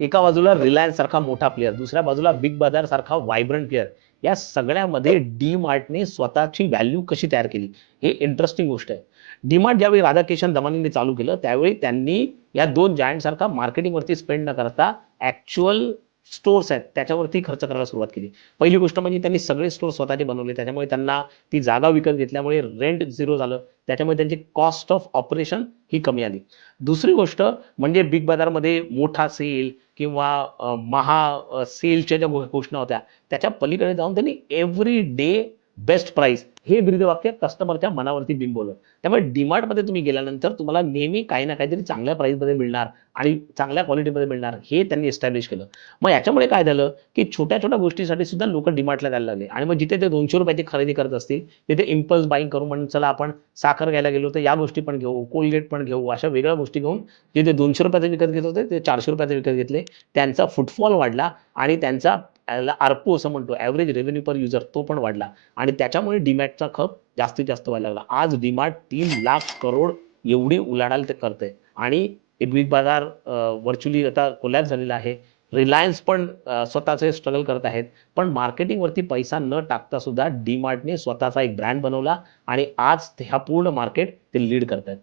एका बाजूला रिलायन्स सारखा मोठा प्लेअर दुसऱ्या बाजूला बिग बाजार सारखा व्हायब्रंट प्लेअर या सगळ्यामध्ये डी मार्टने स्वतःची व्हॅल्यू कशी तयार केली? हे इंटरेस्टिंग गोष्ट आहे. डी मार्ट ज्यावेळी राधाकिशन दमानीने चालू केलं त्यावेळी त्यांनी या दोन जायंटसारखा मार्केटिंगवरती स्पेंड न करता ॲक्च्युअल स्टोर्स आहेत त्याच्यावरती खर्च करायला सुरुवात केली. पहिली गोष्ट म्हणजे त्यांनी सगळे स्टोर स्वतःचे बनवले त्याच्यामुळे त्यांना ती जागा विकत घेतल्यामुळे रेंट झिरो झालं. त्याच्यामुळे त्यांची कॉस्ट ऑफ ऑपरेशन ही कमी आली. दुसरी गोष्ट म्हणजे बिग बाजारमध्ये मोठा सेल किंवा महा सेलच्या ज्या घोषणा होत्या त्याच्या पलीकडे जाऊन त्यांनी एव्हरी डे बेस्ट प्राइस हे ब्रीदवाक्य कस्टमरच्या मनावरती बिंबवलं. त्यामुळे डीमार्टमध्ये तुम्ही गेल्यानंतर तुम्हाला नेहमी काही ना काहीतरी चांगल्या प्राईसमध्ये मिळणार आणि चांगल्या क्वालिटीमध्ये मिळणार हे त्यांनी एस्टॅब्लिश केलं. मग याच्यामुळे काय झालं की छोट्या छोट्या गोष्टीसाठी सुद्धा लोक डिमार्टला जायला लागले. आणि मग जिथे ते दोनशे रुपयाची खरेदी करत असतील तिथे इम्पल्स बाईंग करून म्हणून चला आपण साखर घ्यायला गेलो तर या गोष्टी पण घेऊ कोलगेट पण घेऊ अशा वेगळ्या गोष्टी घेऊन जिथे दोनशे रुपयाचे विकत घेत होते ते चारशे रुपयाचे विकत घेतले. त्यांचा फुटफॉल वाढला आणि त्यांचा आरपो असं म्हणतो. ॲव्हरेज रेव्हेन्यू पर युजर तो पण वाढला. आणि त्याच्यामुळे डीमॅटचा खप जास्तीत जास्त व्हायला लागला. आज डीमार्ट तीन लाख करोड एवढी उलाढाल ते करते आणि बिग बाजार व्हर्च्युअली आता कोलॅप झालेला आहे. रिलायन्स पण स्वतःचे स्ट्रगल करत आहेत. पण मार्केटिंगवरती पैसा न टाकता सुद्धा डीमार्टने स्वतःचा एक ब्रँड बनवला. आणि आज ते- हा पूर्ण मार्केट ते लीड करत आहेत